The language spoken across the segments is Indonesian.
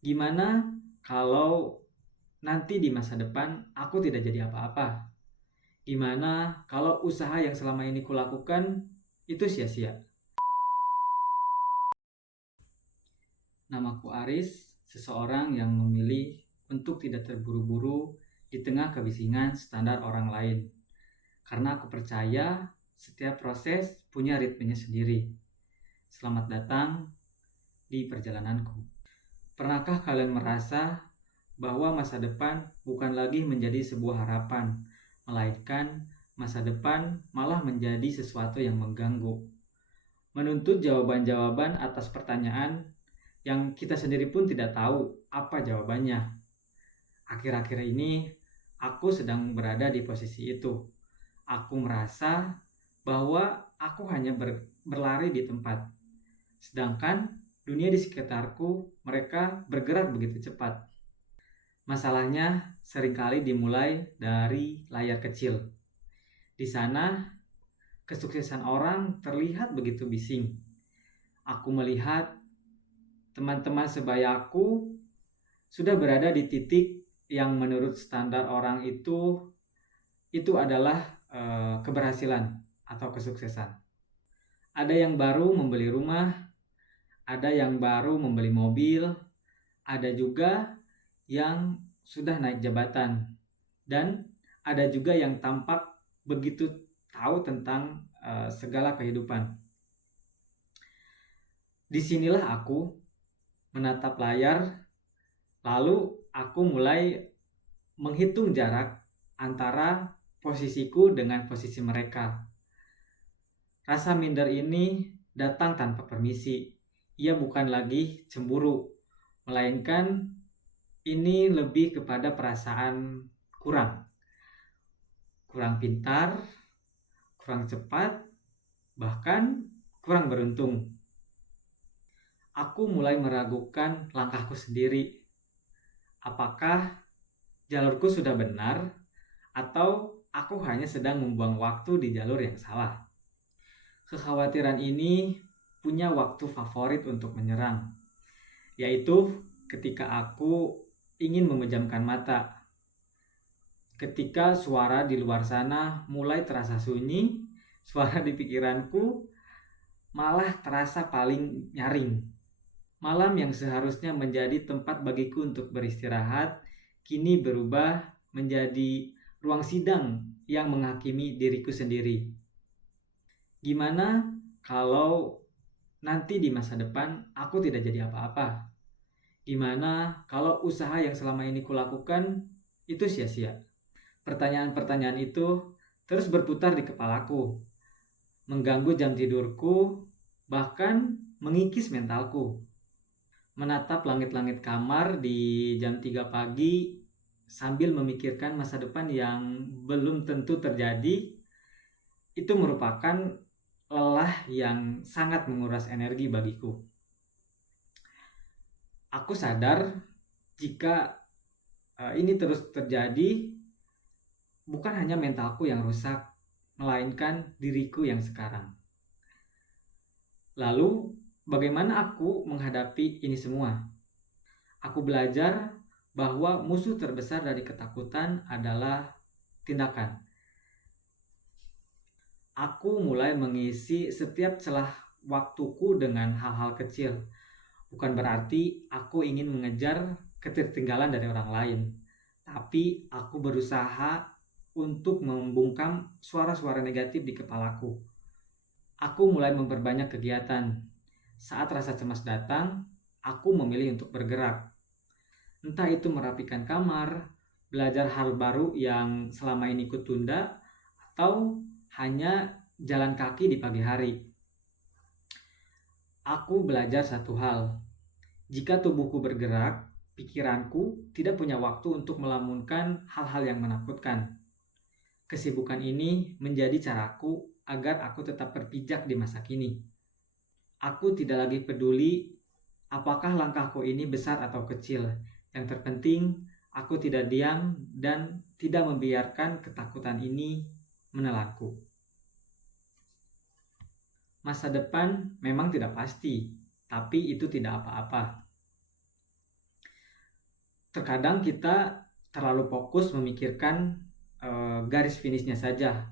Gimana kalau nanti di masa depan aku tidak jadi apa-apa? Gimana kalau usaha yang selama ini kulakukan itu sia-sia? Namaku Aris, seseorang yang memilih untuk tidak terburu-buru di tengah kebisingan standar orang lain. Karena aku percaya setiap proses punya ritmenya sendiri. Selamat datang di perjalananku. Pernahkah kalian merasa bahwa masa depan bukan lagi menjadi sebuah harapan, melainkan masa depan malah menjadi sesuatu yang mengganggu, menuntut jawaban-jawaban atas pertanyaan yang kita sendiri pun tidak tahu apa jawabannya. Akhir-akhir ini, aku sedang berada di posisi itu. Aku merasa bahwa aku hanya berlari di tempat, sedangkan dunia di sekitarku mereka bergerak begitu cepat. Masalahnya seringkali dimulai dari layar kecil. Di sana, kesuksesan orang terlihat begitu bising. Aku melihat teman-teman sebayaku sudah berada di titik yang menurut standar orang itu adalah keberhasilan atau kesuksesan. Ada yang baru membeli rumah, ada yang baru membeli mobil, ada juga yang sudah naik jabatan, dan ada juga yang tampak begitu tahu tentang segala kehidupan. Disinilah aku menatap layar, lalu aku mulai menghitung jarak antara posisiku dengan posisi mereka. Rasa minder ini datang tanpa permisi. Ia bukan lagi cemburu, melainkan ini lebih kepada perasaan kurang. Kurang pintar, kurang cepat, bahkan kurang beruntung. Aku mulai meragukan langkahku sendiri. Apakah jalurku sudah benar atau aku hanya sedang membuang waktu di jalur yang salah? Kekhawatiran ini punya waktu favorit untuk menyerang, yaitu ketika aku ingin memejamkan mata. Ketika suara di luar sana mulai terasa sunyi, suara di pikiranku malah terasa paling nyaring. Malam yang seharusnya menjadi tempat bagiku untuk beristirahat, kini berubah menjadi ruang sidang yang menghakimi diriku sendiri. Gimana kalau nanti di masa depan aku tidak jadi apa-apa? Gimana kalau usaha yang selama ini kulakukan itu sia-sia? Pertanyaan-pertanyaan itu terus berputar di kepalaku, mengganggu jam tidurku, bahkan mengikis mentalku. Menatap langit-langit kamar di jam 3 pagi sambil memikirkan masa depan yang belum tentu terjadi, itu merupakan lelah yang sangat menguras energi bagiku. Aku sadar jika ini terus terjadi, bukan hanya mentalku yang rusak, melainkan diriku yang sekarang. Lalu, bagaimana aku menghadapi ini semua? Aku belajar bahwa musuh terbesar dari ketakutan adalah tindakan. Aku mulai mengisi setiap celah waktuku dengan hal-hal kecil. Bukan berarti aku ingin mengejar ketertinggalan dari orang lain, tapi aku berusaha untuk membungkam suara-suara negatif di kepalaku. Aku mulai memperbanyak kegiatan. Saat rasa cemas datang, aku memilih untuk bergerak. Entah itu merapikan kamar, belajar hal baru yang selama ini kutunda, atau hanya jalan kaki di pagi hari. Aku belajar satu hal. Jika tubuhku bergerak, pikiranku tidak punya waktu untuk melamunkan hal-hal yang menakutkan. Kesibukan ini menjadi caraku agar aku tetap berpijak di masa kini. Aku tidak lagi peduli apakah langkahku ini besar atau kecil. Yang terpenting, aku tidak diam dan tidak membiarkan ketakutan ini menelanku. Masa depan memang tidak pasti, tapi itu tidak apa-apa. Terkadang kita terlalu fokus memikirkan garis finishnya saja,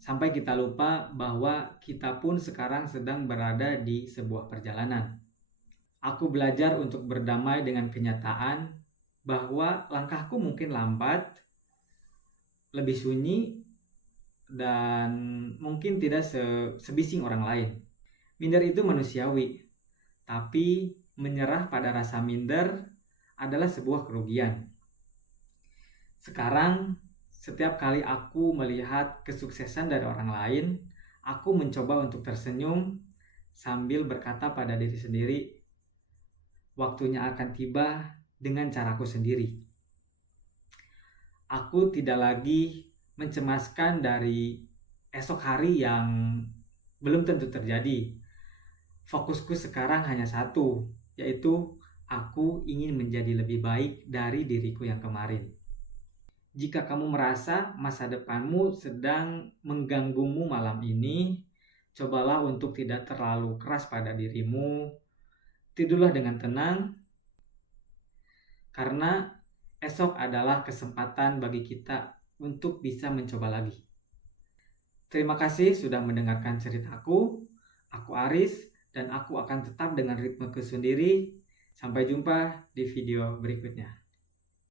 sampai kita lupa bahwa kita pun sekarang sedang berada di sebuah perjalanan. Aku belajar untuk berdamai dengan kenyataan bahwa langkahku mungkin lambat, lebih sunyi, dan mungkin tidak sebising orang lain. Minder itu manusiawi, tapi menyerah pada rasa minder adalah sebuah kerugian. Sekarang, setiap kali aku melihat kesuksesan dari orang lain, aku mencoba untuk tersenyum sambil berkata pada diri sendiri, waktunya akan tiba dengan caraku sendiri. Aku tidak lagi mencemaskan dari esok hari yang belum tentu terjadi. Fokusku sekarang hanya satu, yaitu aku ingin menjadi lebih baik dari diriku yang kemarin. Jika kamu merasa masa depanmu sedang mengganggumu malam ini, cobalah untuk tidak terlalu keras pada dirimu. Tidurlah dengan tenang, karena esok adalah kesempatan bagi kita untuk bisa mencoba lagi. Terima kasih sudah mendengarkan ceritaku. Aku Aris, dan aku akan tetap dengan ritmeku sendiri. Sampai jumpa di video berikutnya.